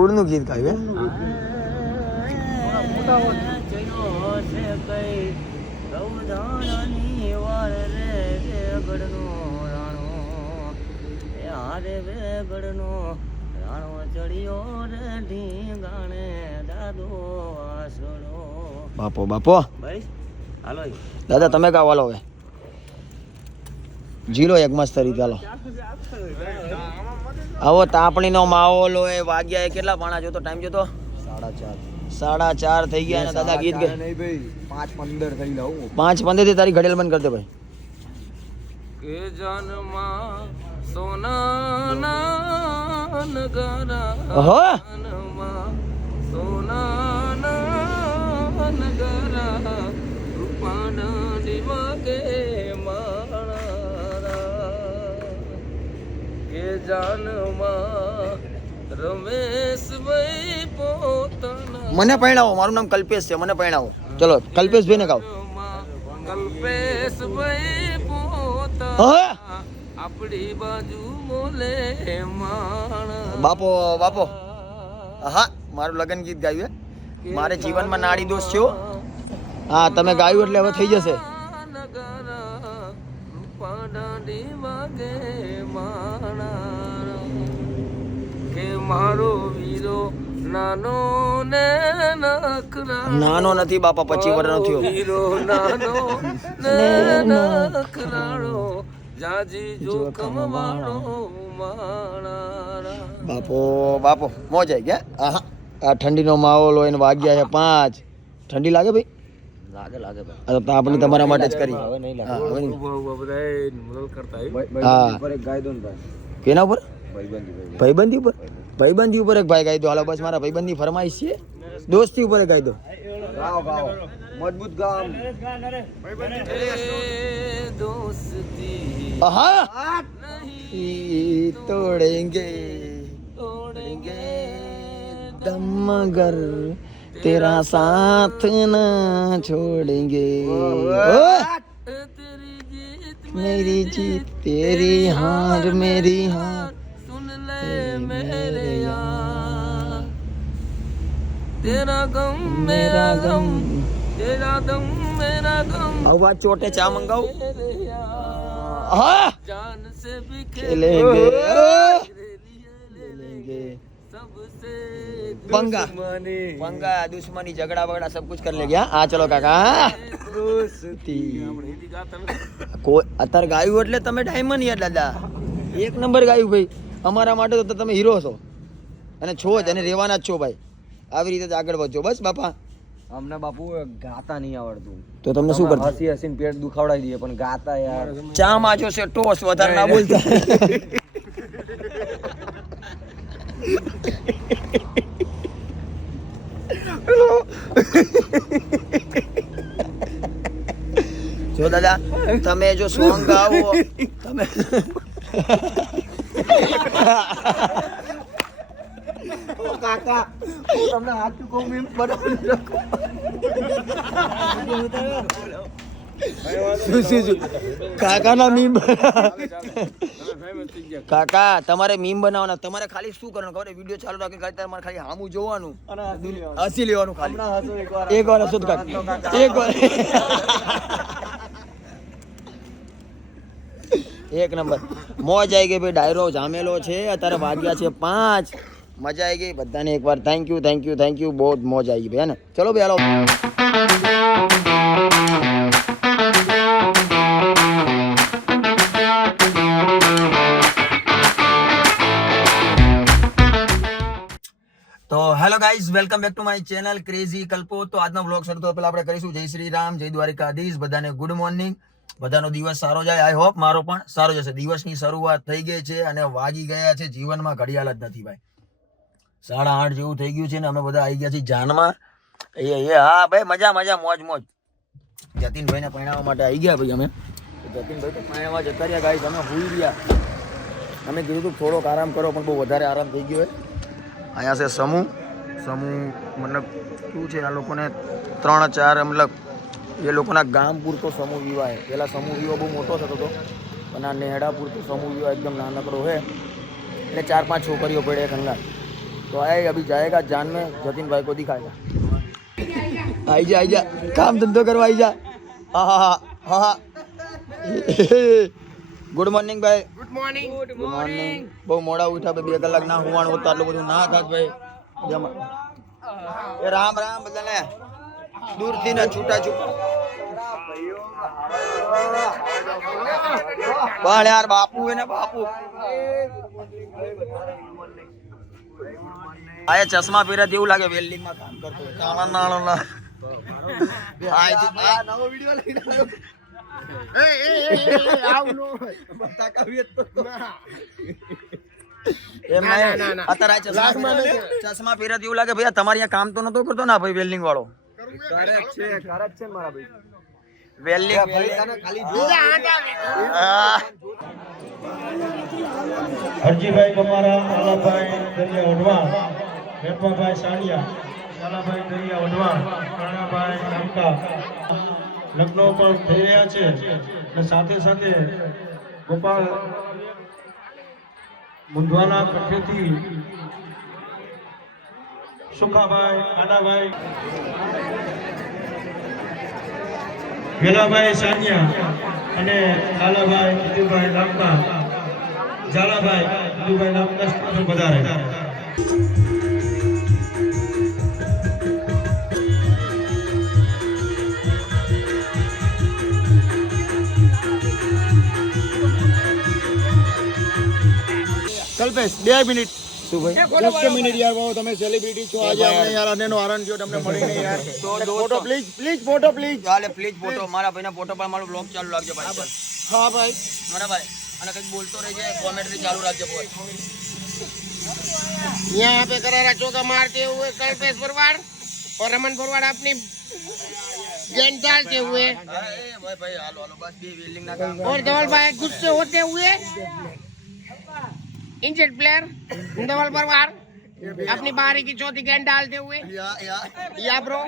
કુળનું ગીત ગાયું બાપો બાપો દાદા તમે ગાવ હાલો હવે જીલો એક મસ્ત રીતે હાલો આવો તાપણીનો માહોલ હોય વાગ્યા એ કેટલા પાણા જોતો ટાઈમ જોતો 4:30 થઈ ગયા ને દાદા ગીત ગાય 5:15 થઈ લઉં 5:15 થી તારી ઘડિયાળ બંધ કર દે ભાઈ કે જન્મા સોનાના નગરા ઓહો સોનાના નગરા રૂપાના દિવાગે મારા કે જાનમાં રમેશભાઈ પોતાના મને પરણાવો મારું નામ કલ્પેશ છે મને પરણાવો ચલો કલ્પેશભાઈ ને ગાઓ કલ્પેશભાઈ પોતાના આપડી બાજુ મોલે માણા બાપો બાપો હા મારું લગન ગીત ગાયું હે મારે જીવનમાં નાડી દોષ થયો હા તમે ગાયું એટલે હવે થઈ જશે કે મારો વીરો નાનો ને નાનો નથી બાપા 25 વર્ષનો થયો વીરો નાનો ને નખરાળો જાજી જોખમ વાળો માણા બાપો બાપો મોજ આવી ગયા આ ઠંડીનો માહોલ હોય ને વાગ્યા છે 5 ઠંડી લાગે ભાઈ લાગે ભાઈ તો આપણે તમારા માટે જ કરી હવે નહીં લાગે હા કેના ઉપર ભાઈબંધી ઉપર એક ભાઈ ગાઈ દો હાલો બસ મારા ભાઈબંધી ફરમાઈશ છે દોસ્તી ઉપર ગાઈ દો ગાઓ મજબૂત ગામ દોસ્તી આહા તોડેંગે दम मगर तेरा साथ ना छोड़ेंगे मेरी जीत तेरी हार मेरी हार सुन ले मेरे यार तेरा गम मेरा गम तेरा दम मेरा गम अब आज छोटे चा मंगाओ हाँ जान से भी खेलेंगे पंगा पंगा दुश्मनी झगड़ा वगड़ा सब कुछ कर ले गया हाँ चलो काका કોઈ અત્યારે ગાયું એટલે તમે ડાયમંડ યાર દાદા એક નંબર ગાયું ભાઈ અમારા માટે તો તમે હીરો છો અને છો જ અને રહેવાના જ છો ભાઈ આવી રીતે જ આગળ વધજો બસ બાપા અમને બાપુ ગાતા નહીં આવડતું તો તમને શું કરતા હસી હસીને પેટ દુખાવડાવી દઈએ પણ ગાતા યાર ચા માજો છે ટોસ વધારે ના બોલતા જો દાદા તમે જો સોંગ ગાવો તમે ઓ કાકા તમને હાથ કો મીમ બનાવી રાખો કાકાના મીમ કાકા તમારે મીમ બનાવવાના તમારે ખાલી શું કરવાનું ખબર વિડીયો ચાલુ રાખી તમારે ખાલી હામું જોવાનું હસી લેવાનું ખાલી એક વાર હસો એક વાર એક નંબર મોજ આવી ગઈ ભાઈ ડાયરો જામેલો છે અત્યારે વાગ્યા છે 5 મજા આવી ગઈ બધાને એકવાર થેન્ક યુ બહુ મોજ આવી ગઈ ભાઈ ને ચલો ભાઈ હાલો તો hello guys welcome back to my channel crazy Kalpo તો આજનો વ્લોગ શરૂ તો પહેલા આપણે કરીશું જય શ્રી રામ જય દ્વારિકાધીશ બધાને ગુડ મોર્નિંગ બધાનો દિવસ સારો જાય આઈ હોપ મારો પણ સારો જશે દિવસની શરૂઆત થઈ ગઈ છે અને વાગી ગયા છે જીવનમાં ઘડિયાળ જ નથી ભાઈ 8:30 જેવું થઈ ગયું છે ને અમે બધા આવી ગયા છીએ જાનમાં એ હા ભાઈ મજા મોજ જતીનભાઈને પરણાવવા માટે આવી ગયા ભાઈ અમે જતીનભાઈ તો પરણાવવા જતા રહ્યા ગાઈઝ અમે હુઈ રહ્યા અમે કીધું તું થોડોક આરામ કરો પણ બહુ વધારે આરામ થઈ ગયો અહીંયા છે સમૂહ મતલબ શું છે આ લોકોને 3-4 મતલબ એ લોકોના ગામ પૂરતો સમૂહ વિવાહ પહેલાં સમૂહ વિવાહ બહુ મોટો થતો હતો પણ આ નેહડા પૂરતો સમૂહ વિવાહ એકદમ નાનકડો છે એટલે 4-5 છોકરીઓ પડે ખંગા तो आए अभी जाएगा जान में, जतिन भाई को दिखाएगा। आई जा काम धंधो करवा आई जा। हाँ हाँ हाँ गुड मॉर्निंग भाई। Good morning good morning. બહુ મોડા ઉઠ્યા ભાઈ, 2 કલાક ના હુવાનું હોતા, એટલું બધું ના ખાત ભાઈ। એ રામ રામ બધાને દૂરથી ને છૂટા છૂટા પણ યાર બાપુ હે ને બાપુ આ ચશ્મા પહેરે એવું લાગે વેલ્ડિંગ માં કામ કરતો હોય। નાના નાના આ નવો વિડિયો લઈને આવ્યો। ચશ્મા પહેરે એવું લાગે ભાઈ તમારે અહીંયા કામ તો નતો કરતો ના ભાઈ વેલ્ડિંગ વાળો। હરજીભાઈ કમારા, લાલાભાઈ દરિયા ઓઢવા, મેપાભાઈ સાણિયા, લાલાભાઈ દરિયા ઓઢવા, રાણાભાઈ નામકા લગ્નો પણ થઈ રહ્યા છે અને સાથે સાથે ગોપાલ મુંદવાના કઠેથી સુખાભાઈ, આડાભાઈ, વેલાભાઈ સાનિયા અને લાલાભાઈ વિજુભાઈ નામકા, ઝાલાભાઈ વિજુભાઈ નામકા વધારે। કલ્પેશ 2 મિનિટ શું ભાઈ 10 મિનિટ યાર બાબુ તમે સેલિબ્રિટી છો આજે અમને યાર અનેનો આનંદ થયો તમને મળીને યાર તો ફોટો પ્લીઝ ફોટો પ્લીઝ ચાલે પ્લીઝ ફોટો મારા ભાઈના ફોટો પર મારો બ્લોગ ચાલુ રાખજો ભાઈ। હા ભાઈ મારા ભાઈ અને કંઈક બોલતો રહેજે, કોમેન્ટ્રી ચાલુ રાખજો બોલ। यहाँ पे करारा चौका मारते हुए कल्पेश भरवाड़ और रमन भरवाड़ अपनी गेंद डालते हुए ભાઈ ભાઈ હાલો હાલો બસ બે વેલ્ડિંગ ના કામ और धवल भाई गुस्से होते हुए इंजर्ड प्लेयर धवल भरवाड़ अपनी बारी की चौथी गेंद डालते हुए या ब्रो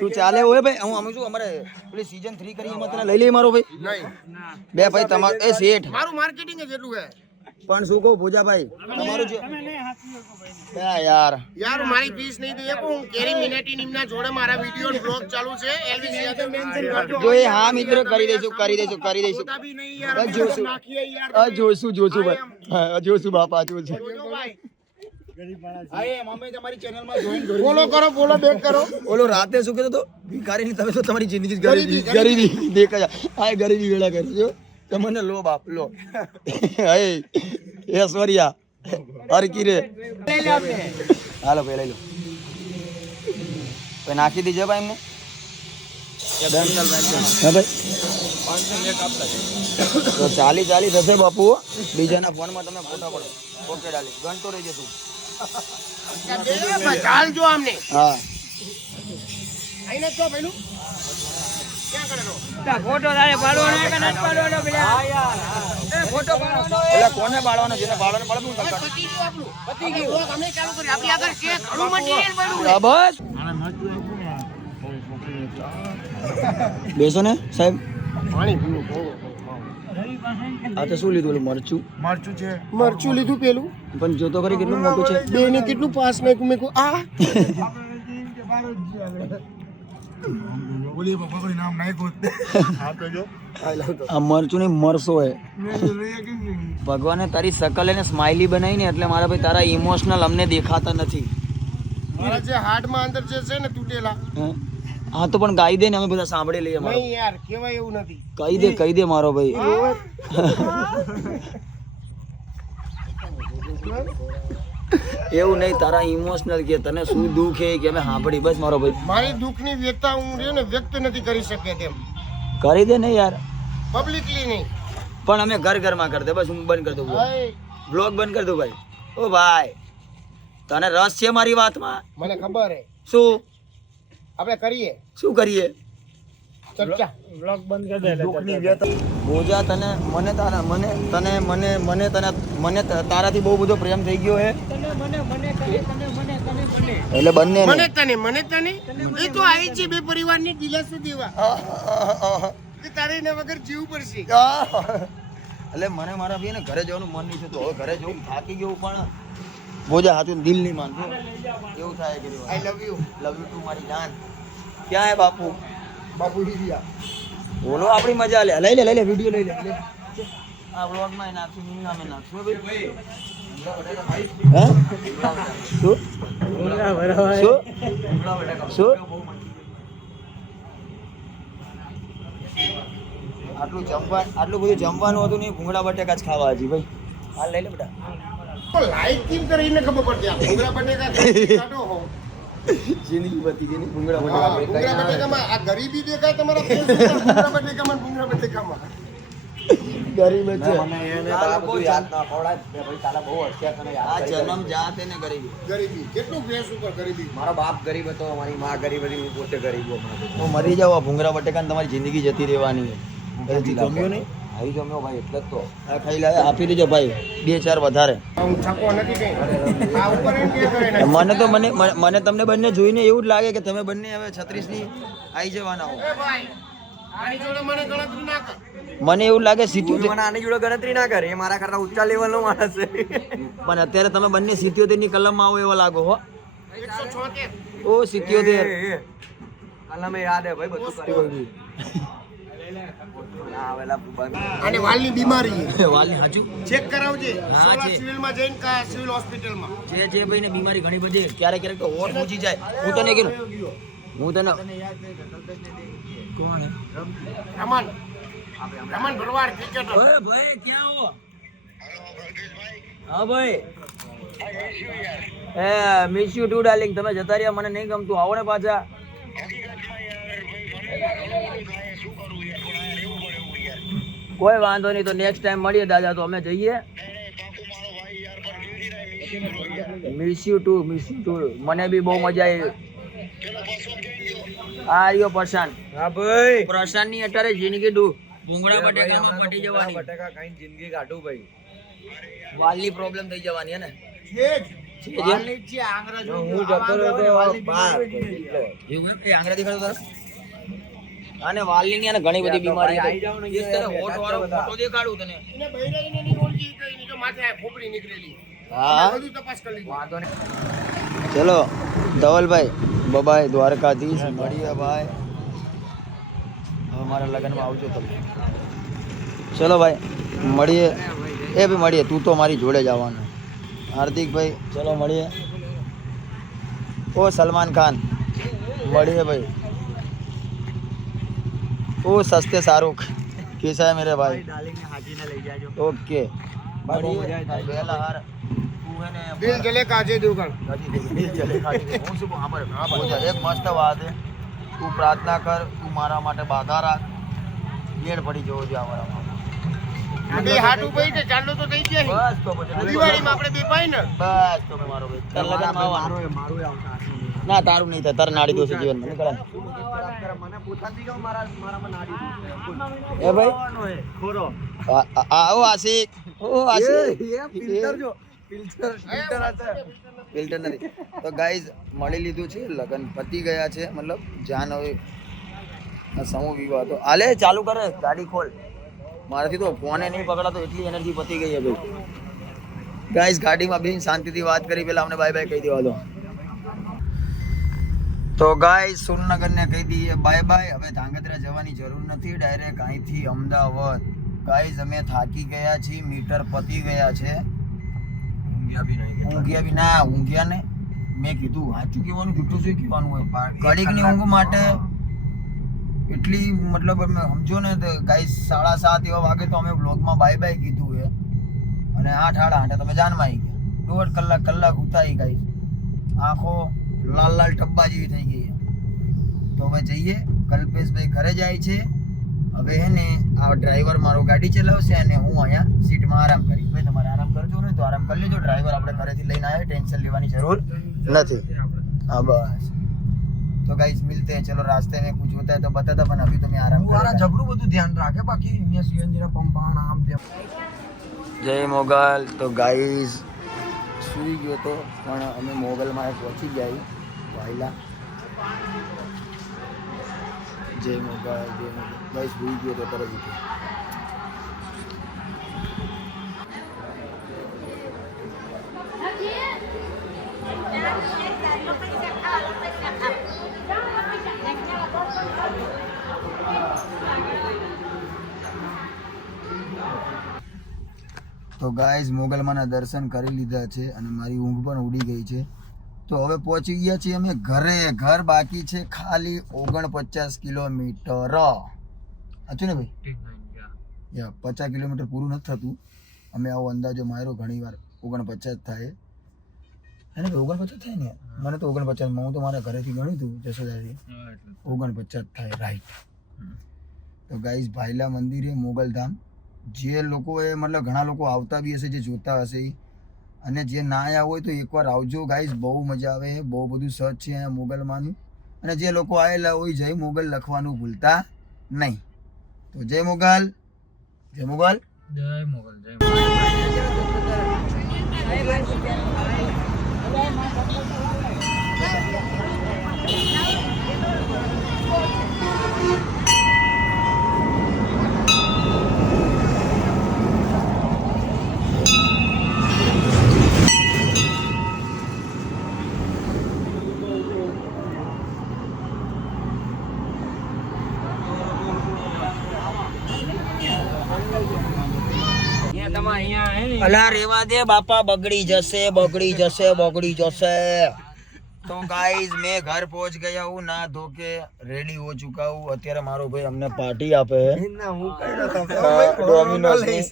તું ચાલે હોય ભાઈ હું અમે શું અમારે પેલી સીઝન 3 કરી એમાં તને લઈ લે મારો ભાઈ नहीं બે ભાઈ તમારો એ શેઠ मारू मार्केटिंग જેટલું है પણ શું કહું ભોજાભાઈ તમારું જે યાર यार मारी फीस नहीं दी है હું કેરી મિનેટી નિમના જોડે મારા વિડિયો બ્લોગ ચાલુ છે એલવી યાદ મેન્શન કરજો જો એ હા મિત્ર કરી દઈશું પોતા ભી નહીં યાર જોશું નાખીએ યાર જોશું ભાઈ હા જોશું બાપા જોશું ફોલો કરો ફોલો બેક કરો ઓલો રાતે શું કહેતો તો ભિખારીની તમે તો તમારી જિંદગી ગરીબી દેખાય આ ગરીબી વેળા કરી જો તમને લો બાપ લો હે ઐશ્વર્યા હરકી રે હાલો ભાઈ લઈ લો ભાઈ નાખી દીજે ભાઈ એમને હા ભાઈ તો ચાલી થશે બાપુ બીજાના ફોનમાં તમે ફોટા પડો ઓકે ડાલી ગણતો રહેજે તું ચાલ જો આમને હા આઈને તો પેલું ક્યાં કરેલો ફોટો તારે પાડવાનો કે નથી પાડવાનો પેલા હા યાર એ ફોટો પાડવાનો એટલે કોને બાળવાનો જેને બાળવાનો પડે પતી ગયું આપણું પતી ગયું અમે ચાલુ કરી આપણી આગળ છે ઘણું મટીરીયલ પડ્યું છે બસ બેસો ને સાહેબ પાણી પીવું આ તો શું લીધું ઓલું મરચું મરચું લીધું પેલું પણ જોતો ખરી કેટલું મોટું છે બે ને કેટલું પાસ મેં કો આ આ મરચું ની મરસો હે ભગવાને તારી શકલ એને સ્માઇલી બનાવી ને એટલે મારા ભાઈ તારા ઇમોશનલ અમને દેખાતા નથી મારા જે હાર્ટમાં અંદર જે છે ને તૂટેલા હે? હા તો પણ ગાઈ દે ને અમે બધા સાંભળી લઈએ મારો નહીં યાર કેવાય એવું નથી કહી દે મારો ભાઈ એવું નહીં તારા ઇમોશનલ કે તને શું દુઃખ હે કે અમે સાંભળી બસ મારો ભાઈ મારી દુઃખની વ્યથા હું છે ને વ્યક્ત નથી કરી શકે તેમ કરી દે ને યાર પબ્લિકલી નહીં પણ અમે ઘરમાં કરી દે બસ હું બંધ કરી દઉં ભાઈ બ્લોગ બંધ કરી દઉં ભાઈ ઓ ભાઈ તને રસ છે મારી વાતમાં મને ખબર હે શું આપણે કરીએ શું કરીએ ચર્ચા બ્લોગ બંધ કરી દે દુઃખની વ્યથા બોજા તને મને તારા મને તને મને મને તને મને તારાથી બહુ બધો પ્રેમ થઈ ગયો હે એટલે બંને મને તને એ તો આવી છે બે પરિવારની દિલાસો દેવા કે તારે એના વગર જીવવું પડશે એટલે મને મારા ભાઈ ને ઘરે જવાનું મન નહીં થતું હવે ઘરે જવું થાકી ગયું પણ બોજા હાથું દિલ નહીં માનતો એવું થાય કે આઈ લવ યુ ટુ મારી જાન ક્યાં હે બાપુ બાપુ હિરિયા બોલો આપણી મજા લે લઈ લે વિડિયો લઈ લે આ વ્લોગ માં નાખશું નામે નાખશું ભાઈ હે શું શું આટલું બધું જમવાનું હતું નહીં ભૂંગળા બટેકા જ ખાવા હજી ભાઈ હાલ લઈ લે બેટા તો લાઈક કેમ કરીને ખબર પડતી આ ભૂંગળા બટેકા કાઢો હો જિંદગી બતી ગઈ નહીં ભૂંગળા બટેકા ભૂંગળા બટેકામાં આ ગરીબી દેખાય તમારા face ઉપર ભૂંગળા બટેકામાં ભૂંગળા બટેકામાં ગરીબ છે આ જન્મ જાત એને ગરીબી ગરીબી કેટલું face ઉપર ગરીબી મારો બાપ ગરીબ હતો મારી માં ગરીબ હતી હું પોતે ગરીબ હતો હું મરી જાવ આ ભૂંગળા બટેકા તમારી જિંદગી જતી રહેવાની હજી ગમ્યું નહીં આવી ગમ્યો ભાઈ એટલે જ તો આ ખાઈ લે આપી દેજો ભાઈ 2-4 વધારે હું છકો નથી કઈ આ ઉપર એમ કે કરે ને મને તમને બંને જોઈને એવું જ લાગે કે તમે બંને હવે 36 ની આવી જવાના હો એ ભાઈ આની જોડે મને ગણતરી ના કર મને એવું લાગે સિટી મને આની જોડે ગણતરી ના કરે એ મારા કરતા ઊંચા લેવલનો માણસ છે પણ અત્યારે તમે બંને 77 ની કલમમાં આવો એવા લાગો હો 176 ઓ 77 કલમ યાદ હે ભાઈ બધું કર્યું આવેલા આની વાલની બીમારી છે વાલની હાચું ચેક કરાવજે હા, સોલા છે. સિવિલમાં જઈને કા સિવિલ હોસ્પિટલમાં જે ભાઈ ને બીમારી ઘણી બધી ક્યારેક ક્યારેક તો ઓર પહોંચી જાય હું તને કીધું હું તને કોણ હે રમન ભરવાડ ક્રિકેટર ઓય ભાઈ ક્યાં હો હા ભાઈ હે મિસ યુ ટુ ડાર્લિંગ તમે જતા રહ્યા મને નહીં ગમતું આવો ને પાછા કોઈ વાંધો નહીં તો નેક્સ્ટ ટાઈમ મળીએ દાદા તો અમે જઈએ મિસ યુ ટુ મને બી બહુ મજા આવી આ રહ્યો પ્રશાંત હા ભાઈ પ્રશાંત ની અત્યારે જિંદગી ભૂંગળા બટેકામાં પટી જવાની બટેકા ખાઈને જિંદગી કાઢું ભાઈ વાલની પ્રોબ્લેમ થઈ જવાની હે ને હું જતો રહ્યો તો બાર એવું એમ? એ આંગળા દેખાડો તારા અને વાલની ને ઘણી બધી બીમારી આઈ જાવ ને એક તને હોઠ વાળો ફોટો દેખાડું તને એને બૈરાઈને ની ઓળખી ગઈ ની તો માથે આ ખોપરી નીકળેલી હા બધું તપાસ કરી લીધી વાંધો નહીં ચલો ધવલભાઈ બબાઈ દ્વારકાધીશ મળીએ ભાઈ હવે મારા લગ્નમાં આવજો તમે ચલો ભાઈ મળીએ એ ભાઈ મળીએ તું તો મારી જોડે જ આવવાનું હાર્દિકભાઈ ચલો મળીએ ઓ સલમાન ખાન મળીએ ભાઈ ओ सस्ते शाहरुख कैसा है मेरे भाई ડાર્લિંગ ને હાજીને લઈ જાજો ओके बढ़िया है। बेला हार तू है ने દિલ જલે કાજે દુકાન दिल जले खाली હું શું હા પર એક મસ્ત વાત है તું પ્રાર્થના કર તું મારા માટે બાધા રાખ ગેડ પડી જવો જોઈએ અમારામાં બે હાથ ઉપર છે ચાંદલો તો થઈ ગયા બસ તો પછી દિવાળીમાં આપણે બે પાઈ ને બસ તો મારો ભાઈ તાર લગનમાં આવવાનું મારું આવતા ના તારું નહીં થાય તારે નાડી દોશે જીવન મને કરે મને પોતાથી કહો મારામાં નાડી એ ભાઈ ખોરો ઓ આશિક ઓ આશિક ફિલ્ટર જો ફિલ્ટર હશે ફિલ્ટર નથી તો ગાઈઝ મળી લીધું છે લગન પતી ગયા છે મતલબ જાન હવે સમૂહ વિવાહ તો હાલે ચાલુ કરે ગાડી ખોલ મારાથી તો ફોને નહીં પકડાતો એટલી એનર્જી પતી ગઈ છે ભાઈ ગાઈઝ ગાડીમાં બેન શાંતિથી વાત કરી પેલા અમને બાય બાય કહી દેવા દો તો ગાઈઝ સુરનગરને કહી દઈએ બાય બાય હવે ધાંગધ્રા જવાની જરૂર નથી ડાયરેક્ટ અહીંથી અમદાવાદ ગાઈઝ અમે થાકી ગયા છીએ મીટર પતી ગયા છે ઊંઘ્યા બી ના ઊંઘ્યા ને મેં કીધું સાચું કહેવાનું કેટલું શું કહેવાનું હોય ઘડીકની ઊંઘ માટે એટલી મતલબ અમે સમજો ને તો ગાઈઝ 7:30 એવા વાગે તો અમે બ્લોગમાં બાય બાય કીધું છે અને 8:30 તમે જાનમાં આવી ગયા 1.5 કલાક ઉતારી ગાઈઝ આંખો લાલ લાલ ટબ્બા જેવી થઈ ગઈ તો હવે જઈએ કલ્પેશભાઈ ઘરે જાય છે હવે હે ને આ ડ્રાઈવર મારો ગાડી ચલાવશે અને હું અહીંયા સીટમાં આરામ કરીશ ભાઈ તમારે આરામ કરજો ને તો આરામ કરી લેજો ડ્રાઈવર આપણે ઘરેથી લઈને આવ્યા ટેન્શન લેવાની જરૂર નથી હા બસ तो गाइस मिलते हैं चलो रास्ते में कुछ होता है तो बताता पण अभी तो मैं आराम कर रहा જબરું બધું ધ્યાન રાખે બાકી અહીંયા સીએનજી ના પંપ આમ તેમ जय मोगल तो गाइस सुई गयो तो पण અમે મોગલમાં પહોંચી ગયા વાયલા जय मोगल गाइस સુઈ ગયો તો તરત જ તો ગાઈઝ મોગલમાના દર્શન કરી લીધા છે અને મારી ઊંઘ પણ ઉડી ગઈ છે. તો હવે પહોંચી ગયા છીએ અમે ઘરે. ઘર બાકી છે ખાલી 49 કિલોમીટર. સાચું ને ભાઈ? 50 કિલોમીટર પૂરું નથી થતું. અમે આવો અંદાજો માર્યો ઘણી વાર 49 થાય. એને 49 થાય ને? મને તો 49, હું તો મારા ઘરેથી ગણ્યું હતું જશોદાથી 49 થાય, રાઈટ. તો ગાઈઝ ભાઈલા મંદિરે મોગલધામ, જે લોકોએ મતલબ ઘણા લોકો આવતા બી હશે, જે જોતા હશે, અને જે ના આવ્યા હોય તો એકવાર આવજો ગાઈઝ, બહુ મજા આવે. બહુ બધું સર્ચ છે અહીંયા મોગલમાંનું. અને જે લોકો આવેલા હોય જય મોગલ લખવાનું ભૂલતા નહીં. તો જય મોગલ, જય મોગલ, જય મોગલ, જય મોગલ. અલા રેવા દે બાપા, બગડી જશે, બગડી જશે, બગડી જશે. તો ગાઈઝ મેં ઘર પહોંચ ગયા હું, ના ધો કે રેડી હો ચુકા હું. અત્યારે મારો ભાઈ અમને પાર્ટી આપે ડોમિનોઝ ની.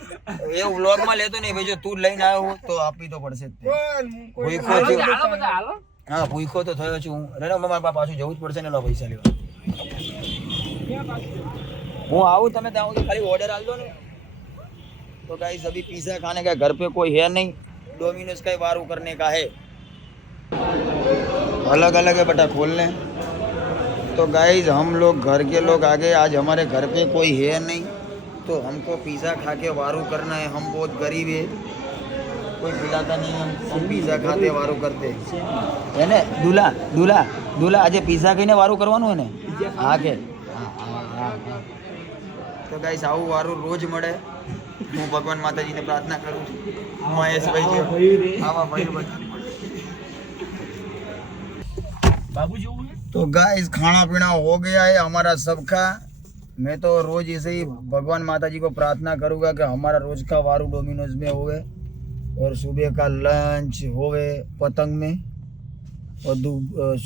એ વ્લોગ માં લેતો નહીં ભાઈ, જો તું લઈને આવ્યો તો આપવી તો પડશે જ તે. ભૂખો થયો. હા ભૂખો તો થયો છું હું. રેનો મારા પાછું જવું જ પડશે ને પૈસા લેવા. હું આવું, તમે ત્યાં આવો તો ખાલી ઓર્ડર આલ દો ને. तो गाइस अभी पिज़्ज़ा खाने का घर पे कोई है नहीं, डोमिनोज का ही वारू करने का है. अलग अलग है बेटा, खोलने. तो गाइस हम लोग घर के लोग आ गए. आज हमारे घर पे कोई है नहीं, तो हमको पिज़्ज़ा खा के वारू करना है. हम बहुत गरीब है, कोई खिलाता नहीं, हम पिज़्ज़ा खाते वारू करते है ने. दूल्हा दूल्हा दूल्हा आज पिज़्ज़ा खाઈને વારું કરવાનું હોય ને? હા કે તો ગાઈસ આવું વારું રોજ મળે. હું ભગવાન માતાજીને પ્રાર્થના કરું છું મહેશભાઈ આવા ભાઈ बाबू जो है तो गाइस खाना पीना हो गया है हमारा सबका. मैं तो रोज ऐसे ही भगवान माता जी को प्रार्थना करूँगा कि हमारा रोज का वारू डोमिनोज में होवे, और सुबह का लंच होवे पतंग में, और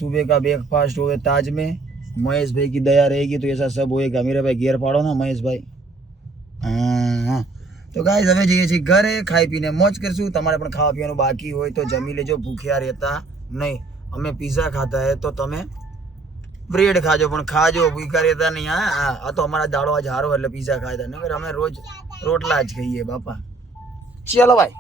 सुबह का ब्रेकफास्ट होवे ताज में. महेश भाई की दया रहेगी तो ऐसा सब होएगा. मेरे भाई गियर पाड़ो ना महेश भाई. हाँ तो गाइस હવે જઈએ છીએ ઘરે, ખાઈ પીને મોજ કરશું. તમારે પણ ખાવા પીવાનું બાકી હોય તો જમી લેજો, ભૂખ્યા રહેતા નહીં. અમે પિઝા ખાતા હે તો તમે બ્રેડ ખાજો, પણ ખાજો, ભૂખ્યા રહેતા નહીં. હા આ તો અમારા દાડો આજ હારો એટલે પિઝા ખાતા, નકર અમે રોજ રોટલા જ ખાઈએ બાપા. ચલો ભાઈ.